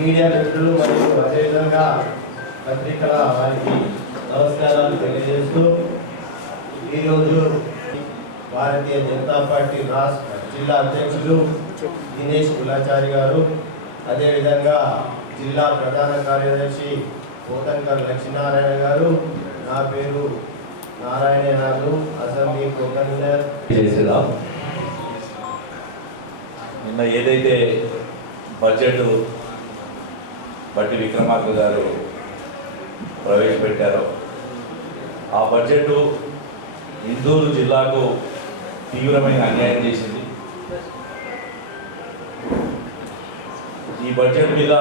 Media మిత్రులు మరియు అదేవిధంగా పత్రికల వారికి నమస్కారాలు తెలియజేస్తూ ఈరోజు భారతీయ జనతా పార్టీ రాష్ట్ర జిల్లా అధ్యక్షులు దినేష్ కులాచారి గారు అదేవిధంగా జిల్లా ప్రధాన కార్యదర్శి కోతంకర్ లక్ష్మీనారాయణ గారు నా పేరు నారాయణ గారు అసెంబ్లీ కోతంకర్ నిన్న ఏదైతే బడ్జెట్ బట్టి విక్రమార్క గారు ప్రవేశపెట్టారో. ఆ బడ్జెట్ ఇందూరు జిల్లాకు తీవ్రమైన అన్యాయం చేసింది. ఈ బడ్జెట్ మీద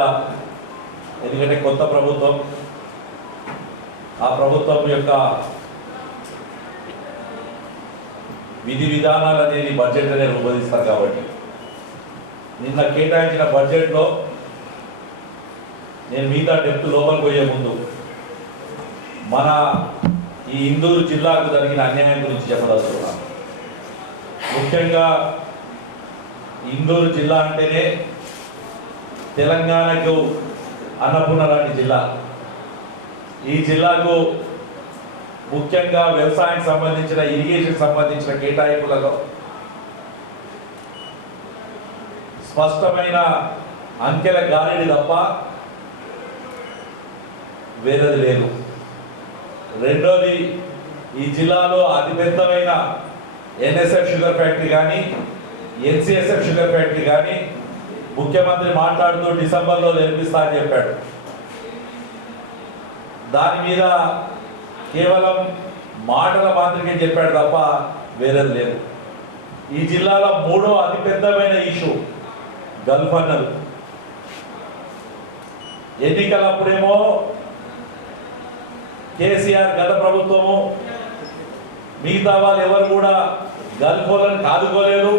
ఎందుకంటే కొత్త ప్రభుత్వం ఆ ప్రభుత్వం యొక్క విధి విధానాలు అనేది బడ్జెట్ అనేది రూపొందిస్తారు కాబట్టి. నిన్న కేటాయించిన బడ్జెట్లో నేను మిగతా డెప్త్ లోపలికి పోయే ముందు మన ఈ ఇందూరు జిల్లాకు జరిగిన అన్యాయం గురించి చెప్పదలుచుకున్నాను. ముఖ్యంగా ఇందూరు జిల్లా అంటేనే తెలంగాణకు అన్నపూర్ణ లాంటి జిల్లా. ఈ జిల్లాకు ముఖ్యంగా వ్యవసాయం సంబంధించిన ఇరిగేషన్ సంబంధించిన కేటాయింపులలో స్పష్టమైన అంకెల గాలిడి తప్ప వేరేది లేదు. రెండోది ఈ జిల్లాలో అతిపెద్దమైన ఎన్ఎస్ఎఫ్ షుగర్ ఫ్యాక్టరీ కానీ ఎన్సిఎస్ఎఫ్ షుగర్ ఫ్యాక్టరీ కానీ ముఖ్యమంత్రి మాట్లాడుతూ డిసెంబర్లో నిర్మిస్తా అని చెప్పాడు. దాని మీద కేవలం మాటల మాత్రమే చెప్పాడు తప్ప వేరేది లేదు. ఈ జిల్లాలో మూడో అతిపెద్దమైన ఇష్యూ గల్ఫ్ అన్నది. ఎన్నికలప్పుడేమో కేసీఆర్ గత ప్రభుత్వము. మిగతా వాళ్ళు ఎవరు కూడా గల్ఫోలను కాదుకోలేదు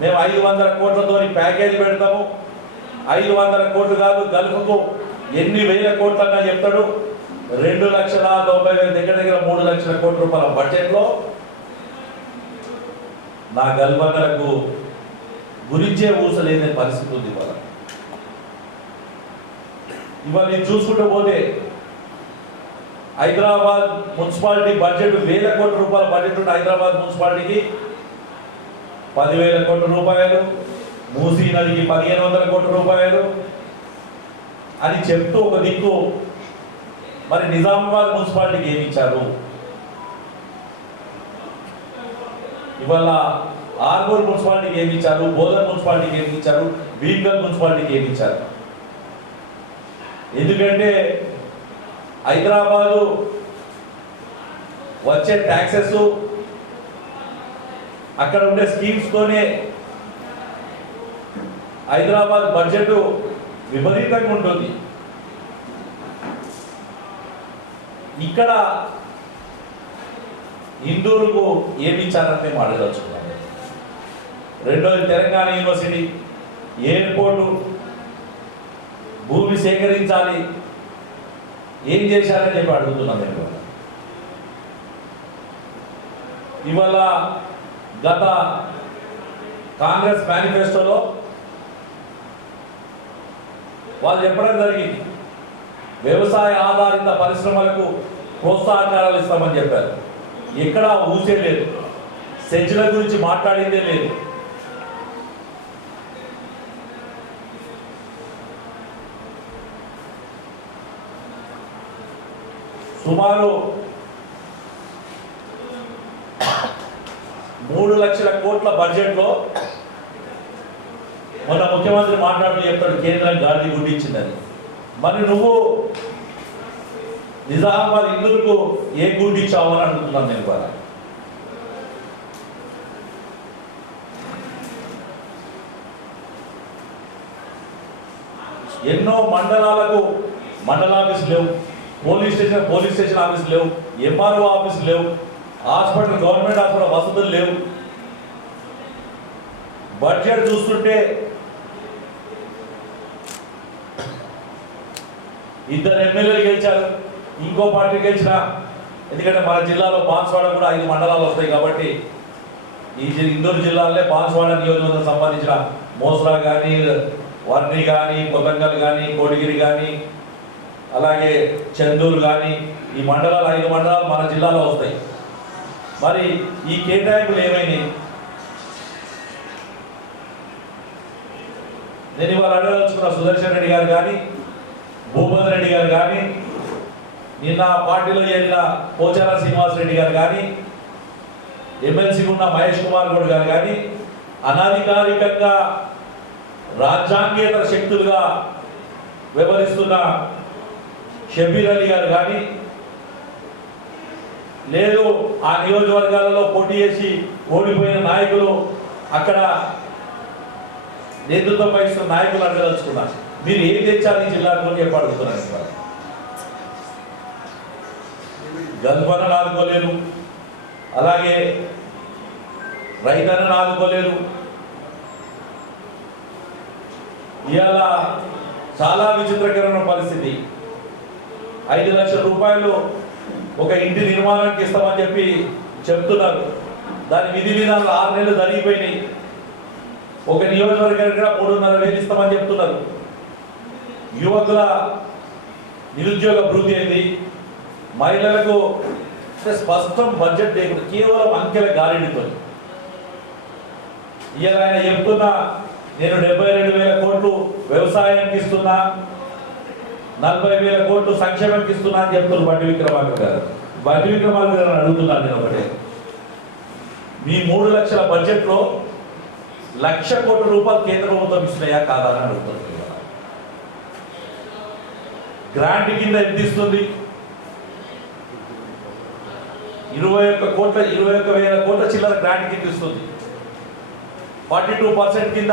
మేము ఐదు వందల కోట్లతో ప్యాకేజీ పెడతాము. ఐదు వందల కోట్లు కాదు గల్ఫ్కు ఎన్ని వేల కోట్లన్నా చెప్తాడు. రెండు లక్షల తొంభై వేల దగ్గర దగ్గర మూడు లక్షల కోట్ల రూపాయల బడ్జెట్లో నా గల్బందలకు గురించే ఊసలేని పరిస్థితి ఉంది ఇవాళ. ఇవాళ నేను చూసుకుంటూ పోతే హైదరాబాద్ మున్సిపాలిటీ బడ్జెట్ వేల కోట్ల రూపాయల బడ్జెట్ ఉంటే హైదరాబాద్ మున్సిపాలిటీకి పదివేల కోట్ల రూపాయలు మూసీ నదికి పదిహేను వందల కోట్ల రూపాయలు అని చెప్తూ ఒక దిక్కు. మరి నిజామాబాద్ మున్సిపాలిటీకి ఏమి ఇచ్చారు? ఇవాళ ఆర్మూర్ మున్సిపాలిటీకి ఏమి ఇచ్చారు? బోధన్ మున్సిపాలిటీకి ఏమి ఇచ్చారు? భీమ్గల్ మున్సిపాలిటీకి ఏమి ఇచ్చారు? ఎందుకంటే హైదరాబాదు వచ్చే ట్యాక్సెస్ అక్కడ ఉండే స్కీమ్స్ తోనే హైదరాబాద్ బడ్జెట్ విపరీతంగా ఉంటుంది. ఇక్కడ ఇందూరుకు ఏమి ఇచ్చారని మేము అడగదలుచుకున్నాం. రెండోది తెలంగాణ యూనివర్సిటీ ఎయిర్పోర్టు భూమి సేకరించాలి. ఏం చేశారని చెప్పి అడుగుతున్నాను నేను. ఇవాళ. ఇవాళ గత కాంగ్రెస్ మేనిఫెస్టోలో వాళ్ళు చెప్పడం జరిగింది. వ్యవసాయ ఆధారిత పరిశ్రమలకు ప్రోత్సాహకారాలు ఇస్తామని చెప్పారు. ఎక్కడా ఊసే లేదు. సెజ్ల గురించి మాట్లాడిందే లేదు. సుమారు మూడు లక్షల కోట్ల బడ్జెట్లో మొన్న ముఖ్యమంత్రి మాట్లాడుతూ చెప్తాడు కేంద్రం గాలి గుడ్డించిందని మరి నువ్వు నిజామాబాద్ ఇందుకు ఏ గుడ్డిచ్చావు అని అడుగుతున్నాను నేను కూడా ఎన్నో మండలాలకు మండల లేవు. Police station police station office లేవు ఎంఆర్ఓ ఆఫీస్ లేవు హాస్పిటల్ గవర్నమెంట్ హాస్పిటల్ వసతులు లేవు. బడ్జెట్ చూస్తుంటే ఇద్దరు ఎమ్మెల్యేలు గెలిచారు ఇంకో పార్టీ గెలిచిన ఎందుకంటే మన జిల్లాలో బాన్స్వాడ కూడా ఐదు మండలాలు వస్తాయి కాబట్టి ఈ ఇందూరు జిల్లాలే బాన్స్వాడ నియోజకవర్గం సంబంధించిన మోసరా కానీ వర్ణి కానీ కొతంగల్ కానీ కోడిగిరి కానీ అలాగే చందూరు కానీ ఈ మండలాలు ఐదు మండలాలు మన జిల్లాలో వస్తాయి. మరి ఈ కేటాయింపులు ఏమైనాయి? నేను ఇవాళ అడగదలుచుకున్న సుదర్శన్ రెడ్డి గారు కానీ భూపతి రెడ్డి గారు కానీ నిన్న పార్టీలో చేరిన పోచార శ్రీనివాస్ రెడ్డి గారు కానీ ఎమ్మెల్సీ ఉన్న మహేష్ కుమార్ గౌడ్ గారు కానీ అనధికారికంగా రాజ్యాంగేతర శక్తులుగా వ్యవహరిస్తున్న షబీర్ అలీ గారు కానీ లేదు ఆ నియోజకవర్గాలలో పోటీ చేసి ఓడిపోయిన నాయకులు అక్కడ నేతృత్వం వహిస్తున్న నాయకులు అడగదలుచుకున్నారు మీరు ఏం తెచ్చారు ఈ జిల్లాలో చెప్పి అడుగుతున్నారు ఇవాళ. గల్ఫనను ఆదుకోలేరు అలాగే రైతన్నను ఆదుకోలేరు ఇవాళ చాలా విచిత్రకరమైన పరిస్థితి. ఐదు లక్షల రూపాయలు ఒక ఇంటి నిర్మాణానికి ఇస్తామని చెప్పి చెప్తున్నారు. దాని విధి విధానాలు ఆరు నెలలు జరిగిపోయినాయి. ఒక నియోజకవర్గానికి కూడా మూడున్నర వేలు ఇస్తామని చెప్తున్నారు. యువకుల నిరుద్యోగ వృద్ధి అయింది. మహిళలకు స్పష్టం బడ్జెట్ లేకుండా కేవలం అంకెల గాలిడితో ఇవాళ ఆయన చెప్తున్నా నేను డెబ్బై రెండు వేల కోట్లు వ్యవసాయానికి ఇస్తున్నా. నలభై వేల కోట్లు సంక్షేమానికి ఇస్తున్నా అని చెప్తున్నారు బట్టి విక్రమార్క గారు. బట్టి విక్రమార్క గారు అడుగుతున్నాను నేను ఒకటే. మీ మూడు లక్షల బడ్జెట్లో లక్ష కోట్ల రూపాయలు కేంద్ర ప్రభుత్వం ఇస్తున్నాయా కాదా అని అడుగుతున్నారు. గ్రాంట్ కింద ఎంత ఇస్తుంది? ఇరవై ఒక్క కోట్ల ఇరవై ఒక్క వేల కోట్ల చిల్లర గ్రాంట్ కింద ఇస్తుంది. ఫార్టీ టూ పర్సెంట్ కింద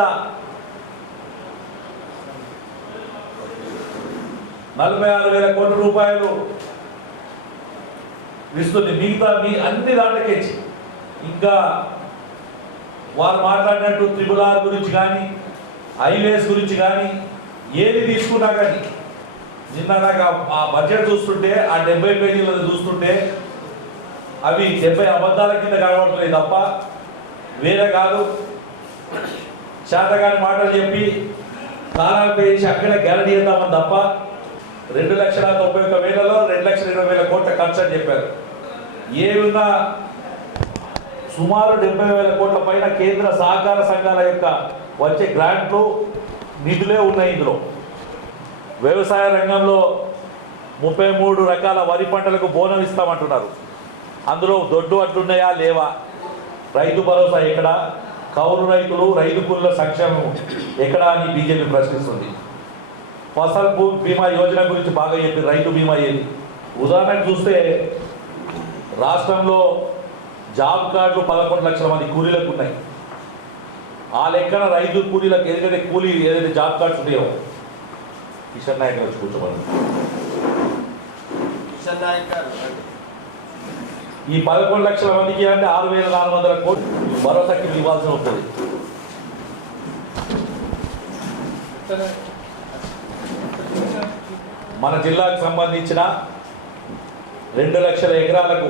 నలభై ఆరు వేల కోట్ల రూపాయలు ఇస్తుంది. మిగతా మీ అన్ని దాంట్లకేసి ఇంకా వారు మాట్లాడినట్టు త్రిపుల ఆర్ గురించి కానీ హైవేస్ గురించి కానీ ఏది తీసుకున్నా కానీ నిన్న నాకు ఆ- బడ్జెట్ చూస్తుంటే ఆ డెబ్బై పేజీలను చూస్తుంటే అవి డెబ్బై అబద్ధాల కింద కనబడుతున్నాయి తప్ప వేరే కాదు. చేతగాని మాటలు చెప్పి తాళాలు పేసి అక్కడ గ్యారంటీ ఇద్దామని తప్ప రెండు లక్షల తొంభై ఒక్క వేలలో రెండు లక్షల ఇరవై వేల కోట్ల ఖర్చు అని చెప్పారు. ఏ ఉన్నా సుమారు డెబ్బై వేల కోట్ల పైన కేంద్ర సహకార సంఘాల యొక్క వచ్చే గ్రాంట్లు నిధులే ఉన్నాయి ఇందులో. వ్యవసాయ రంగంలో ముప్పై మూడు రకాల వరి పంటలకు బోనం ఇస్తామంటున్నారు. అందులో దొడ్డు అట్లున్నాయా లేవా? రైతు భరోసా ఎక్కడ? కౌలు రైతులు రైతు కూలీల సంక్షేమం ఎక్కడా అని బీజేపీ ప్రశ్నిస్తుంది. ఫసల్ బీమా యోజన గురించి బాగా చెప్పి రైతు బీమా ఏది ఉదాహరణకు చూస్తే రాష్ట్రంలో జాబ్ కార్డులు పదకొండు లక్షల మంది కూలీలకు ఉన్నాయి. ఆ లెక్కన రైతు కూలీలకు ఏదైతే కూలీ ఏదైతే జాబ్ కార్డ్స్ ఉన్నాయో కిషన్ నాయక్ వచ్చి కూర్చోమని కిషన్ నాయక్ గారు రండి. ఈ పదకొండు లక్షల మందికి అంటే ఆరు వేల నాలుగు వందల కోట్లు భరోసాకి ఇవ్వాల్సి ఉంటుంది మన జిల్లాకు సంబంధించిన రెండు లక్షల ఎకరాలకు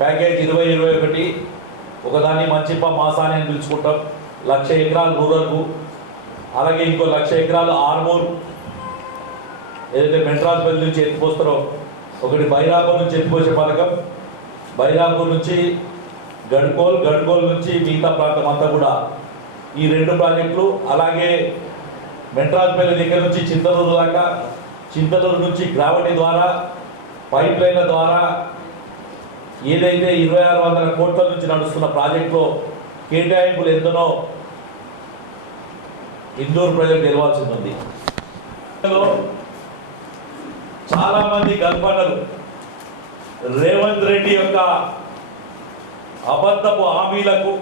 ప్యాకేజ్ ఇరవై ఇరవై ఒకటి. ఒకదాన్ని మంచిప్ప మాసాని అని పిలుచుకుంటాం. లక్ష ఎకరాలు రూరల్కు. అలాగే ఇంకో లక్ష ఎకరాలు ఆర్మూర్. ఏదైతే మెట్రాస్పల్లి నుంచి ఎత్తిపోస్తారో ఒకటి బైరాపూర్ నుంచి ఎత్తిపోసే పథకం. బైరాపూర్ నుంచి గడ్కోల్ గడ్కోల్ నుంచి మిగతా ప్రాంతం అంతా కూడా ఈ రెండు ప్రాజెక్టులు అలాగే మెట్రాజ్పల్లి దగ్గర నుంచి చింతలూరు దాకా చింతలూరు నుంచి గ్రావిటీ ద్వారా పైప్ లైన్ల ద్వారా ఏదైతే ఇరవై ఆరు వందల కోట్ల నుంచి నడుస్తున్న ప్రాజెక్టులో కేటాయింపులు ఎంతనో ఇందూరు ప్రజలు గెలవాల్సింది ఉంది చాలామంది చాలా గల్పనలు. రేవంత్ రెడ్డి యొక్క అబద్ధపు హామీలకు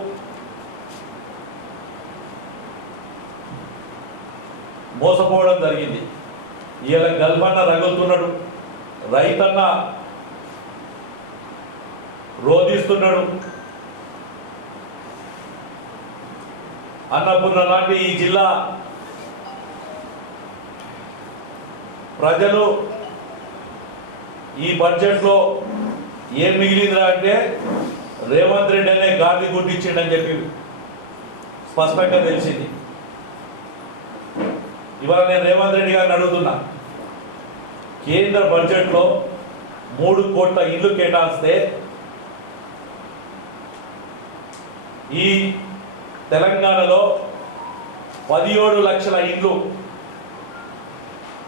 మోసపోవడం జరిగింది. ఈయన గల్పన్న రగులుతున్నాడు. రైతన్న రోధిస్తున్నాడు. అన్నపూర్ణ లాంటి ఈ జిల్లా ప్రజలు ఈ బడ్జెట్లో ఏం మిగిలిందిరా అంటే రేవంత్ రెడ్డి అనే గాంధీ గుర్తించిండని చెప్పి స్పష్టంగా తెలిసింది. ఇవాళ నేను రేవంత్ రెడ్డి గారిని అడుగుతున్నా. కేంద్ర బడ్జెట్లో మూడు కోట్ల ఇల్లు కేటాయిస్తే ఈ తెలంగాణలో పదిహేడు లక్షల ఇల్లు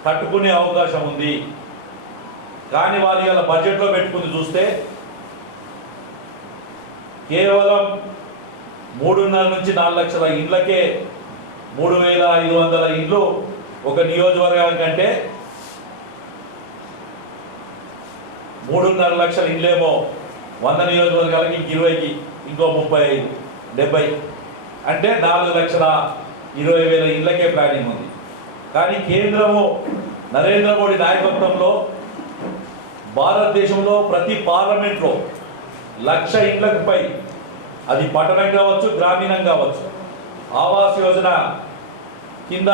కట్టుకునే అవకాశం ఉంది. కానీ వారి ఇలా బడ్జెట్లో పెట్టుకుని చూస్తే కేవలం మూడున్నర నుంచి నాలుగు లక్షల ఇండ్లకే మూడు వేల ఐదు వందల ఇండ్లు ఒక నియోజకవర్గం కంటే మూడున్నర లక్షల ఇండ్లేమో వంద నియోజకవర్గాలకి ఇంక ఇరవైకి ఇంకో ముప్పై ఐదు డెబ్బై అంటే నాలుగు లక్షల ఇరవై వేల ఇళ్ళకే ప్లానింగ్ ఉంది. కానీ కేంద్రము నరేంద్ర మోడీ నాయకత్వంలో భారతదేశంలో ప్రతి పార్లమెంట్లో లక్ష ఇండ్లకు పై అది పట్టణం కావచ్చు గ్రామీణం కావచ్చు ఆవాస్ యోజన కింద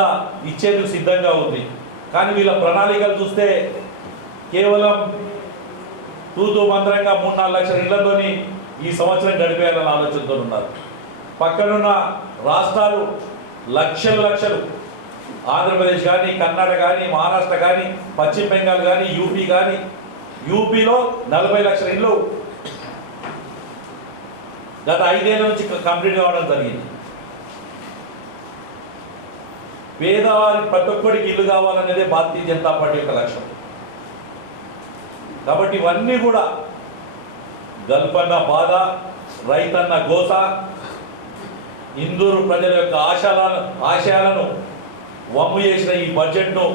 ఇచ్చేందుకు సిద్ధంగా ఉంది. కానీ వీళ్ళ ప్రణాళికలు చూస్తే కేవలం తూతూ మంత్రంగా మూడు నాలుగు లక్షల ఇళ్ళతోని ఈ సంవత్సరం గడిపేయాలని ఆలోచనతో ఉన్నారు. పక్కనున్న రాష్ట్రాలు లక్షలు లక్షలు. ఆంధ్రప్రదేశ్ కానీ కర్ణాటక కానీ మహారాష్ట్ర కానీ పశ్చిమ బెంగాల్ కానీ యూపీ కానీ యూపీలో నలభై లక్షల ఇల్లు గత ఐదేళ్ళ నుంచి కంప్లీట్ కావడం జరిగింది. పేదవారి ప్రతి ఒక్కడికి ఇల్లు కావాలనేదే భారతీయ జనతా పార్టీ యొక్క లక్ష్యం. కాబట్టి ఇవన్నీ కూడా గల్పన్న బాధ రైతన్న గోస ఇందూరు ప్రజల యొక్క ఆశయాలను ఆశయాలను వమ్ము చేసిన ఈ బడ్జెట్ను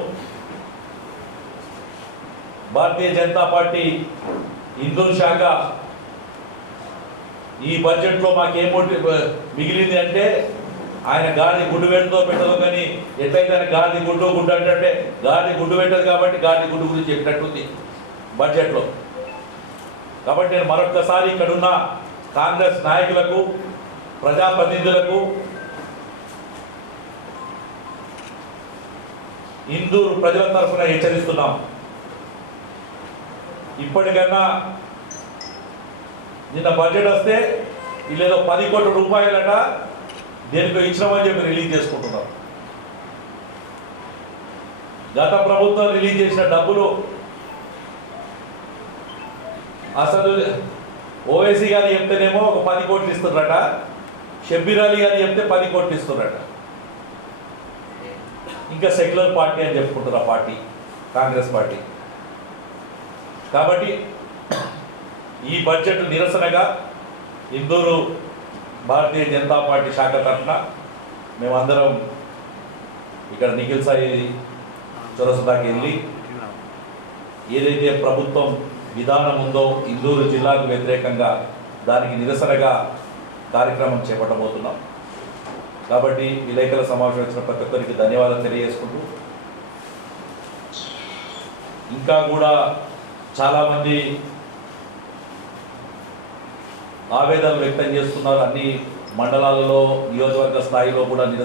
భారతీయ జనతా పార్టీ ఇందూరు శాఖ ఈ బడ్జెట్లో మాకేమో మిగిలింది అంటే ఆయన గాడి గుడ్డు పెట్టదో పెట్టదో కానీ ఎట్లయితే ఆయన గాడి గుడ్డు గుడ్డు అంటే గాడి గుడ్డు పెట్టదు కాబట్టి గాడి గుడ్డు గురించి చెప్పినట్టుంది బడ్జెట్లో. కాబట్టి నేను మరొక్కసారి ఇక్కడున్న కాంగ్రెస్ నాయకులకు ప్రజాప్రతినిధులకు ఇందూరు ప్రజల తరఫున హెచ్చరిస్తున్నాం. ఇప్పటికన్నా నిన్న బడ్జెట్ వస్తే వీళ్ళేదో పది కోట్ల రూపాయలట దేనికో ఇచ్చినామని చెప్పి రిలీజ్ చేసుకుంటున్నారు గత ప్రభుత్వం రిలీజ్ చేసిన డబ్బులు అసలు ఓవైసీ గారు చెప్తేనేమో ఒక పది కోట్లు ఇస్తున్నారట షబ్బీర్ అలీ గారు చెప్తే పది కోట్లు ఇస్తున్నారట. ఇంకా సెక్యులర్ పార్టీ అని చెప్పుకుంటారు ఆ పార్టీ కాంగ్రెస్ పార్టీ. కాబట్టి ఈ బడ్జెట్ నిరసనగా ఇందూరు భారతీయ జనతా పార్టీ శాఖ తరఫున మేమందరం ఇక్కడ నిఖిల్ సాయి చొరసదాకి వెళ్ళి ఏదైతే ప్రభుత్వం విధానం ఉందో ఇందూరు జిల్లాకు వ్యతిరేకంగా దానికి నిరసనగా కార్యక్రమం చేపట్టబోతున్నాం. కాబట్టి విలేకరుల సమావేశం వచ్చిన ప్రతి ఒక్కరికి ధన్యవాదాలు తెలియజేసుకుంటూ ఇంకా కూడా చాలామంది ఆవేదనలు వ్యక్తం చేస్తున్నారు. అన్ని మండలాలలో నియోజకవర్గ స్థాయిలో కూడా నిరసన